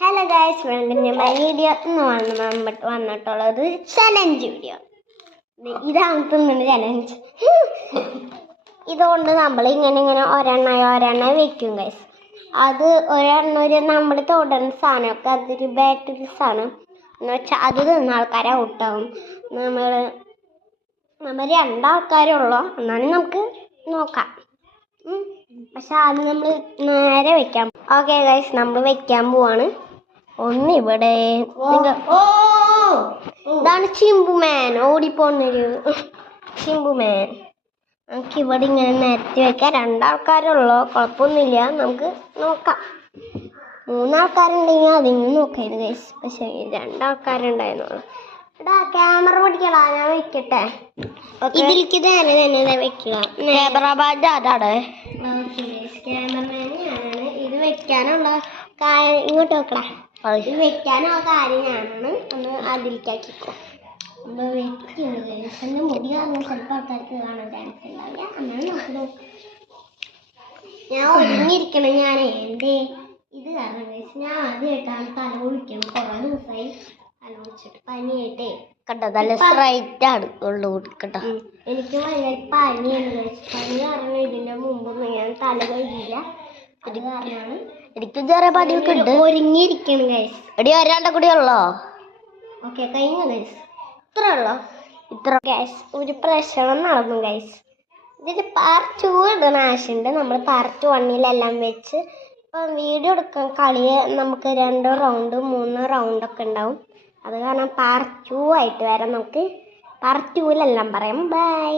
Hello guys, welcome to my video. ഇന്ന് വന്നിട്ടുള്ളത് challenge video. ഇതാണ് ചലഞ്ച്. ഇതുകൊണ്ട് നമ്മൾ ഇങ്ങനെ ഒരെണ്ണ വെക്കും ഗൈസ്. അത് ഒരെണ്ണം നമ്മൾ തൊടുന്ന സാധനമൊക്കെ അതൊരു ബാറ്ററി സാധനം എന്ന് വെച്ചാൽ അത് തിന്ന ആൾക്കാരെ ഔട്ടാവും. നമ്മൾ രണ്ടാൾക്കാരുള്ളൂ, എന്നാലും നമുക്ക് നോക്കാം. പക്ഷെ അത് നമ്മൾ നേരെ വെക്കാം. ഓക്കെ ഗൈസ്, നമ്മൾ വെക്കാൻ പോവാണ്. ഒന്നിവിടെ ഇതാണ് ചിമ്പുമാൻ, ഓടിപ്പോന്നൊരു ചിമ്പുമാൻ. നമുക്ക് ഇവിടെ ഇങ്ങനെ നിരത്തി വെക്കാം. രണ്ടാൾക്കാരുള്ളൂ, കുഴപ്പമൊന്നുമില്ല, നമുക്ക് നോക്കാം. മൂന്നാൾക്കാരുണ്ടെങ്കിൽ അതിന് നോക്കരുത് ഗൈസ്. പക്ഷെ രണ്ടാൾക്കാരുണ്ടായിരുന്നുള്ളൂ. എടാ ക്യാമറ പിടിക്കടാ, ഞാൻ വെക്കട്ടെ. ഇതിലേക്ക് തന്നെ വെക്കുക. ഹൈദരാബാദ് അതാണ് ക്യാമറമാന് ഞാനാണ്. ഇത് വെക്കാനുള്ള കാര്യം ഇങ്ങോട്ട് വെക്കടാ. ഇത് വെക്കാനുള്ള കാര്യം ഞാനാണ്. ഒന്ന് അതിലേക്കാക്കിക്കോ. വെക്കുന്ന മുടി കാരണം ചിലപ്പോൾ ആൾക്കാർക്ക് കാണാൻ ചാൻസ് ഉണ്ടാവില്ല. അങ്ങനെ നോക്കണം. ഞാൻ ഒഴിഞ്ഞിരിക്കണം. ഞാൻ എൻ്റെ ഇത് കാരണം ഞാൻ ആദ്യമായിട്ടാണ് തല കുളിക്കണം. കുറേ ദിവസമായി തല കുളിച്ചിട്ട് പനിയായിട്ടേ കേട്ടോ. നല്ല സ്ട്രൈറ്റ് ആണ് ഉള്ളു കേട്ടോ. എനിക്ക് ഭയങ്കര പനിയാണ്. പനി കാരണം ഇതിൻ്റെ മുമ്പൊന്നും ഞാൻ തല കഴുകിയില്ല. അത് കാരണമാണ്. എനിക്ക് ചെറിയ പതിവൊക്കെ ഉണ്ട്. ഒരുങ്ങിയിരിക്കണം ഗൈസ്. എടി ഒരാളുടെ കൂടി ഉള്ളോ? ഓക്കെ, കഴിഞ്ഞു ഗൈസ്. ഇത്ര ഉള്ളോ? ഇത്ര ഗൈസ്. ഒരു പ്രശ്നം നടന്നു ഗൈസ്. ഇതിൽ പാർട്ട് 2 ഇടുന്ന ആശയുണ്ട്. നമ്മൾ പാർട്ട് 1 വെച്ച് ഇപ്പം വീഡിയോ എടുക്കാൻ നമുക്ക് 2 റൗണ്ട് 3 റൗണ്ടൊക്കെ ഉണ്ടാവും. അത് കാരണം പാർട്ട് 2 ആയിട്ട് വരാം. നമുക്ക് പാർട്ട് 2 പറയാം. ബൈ.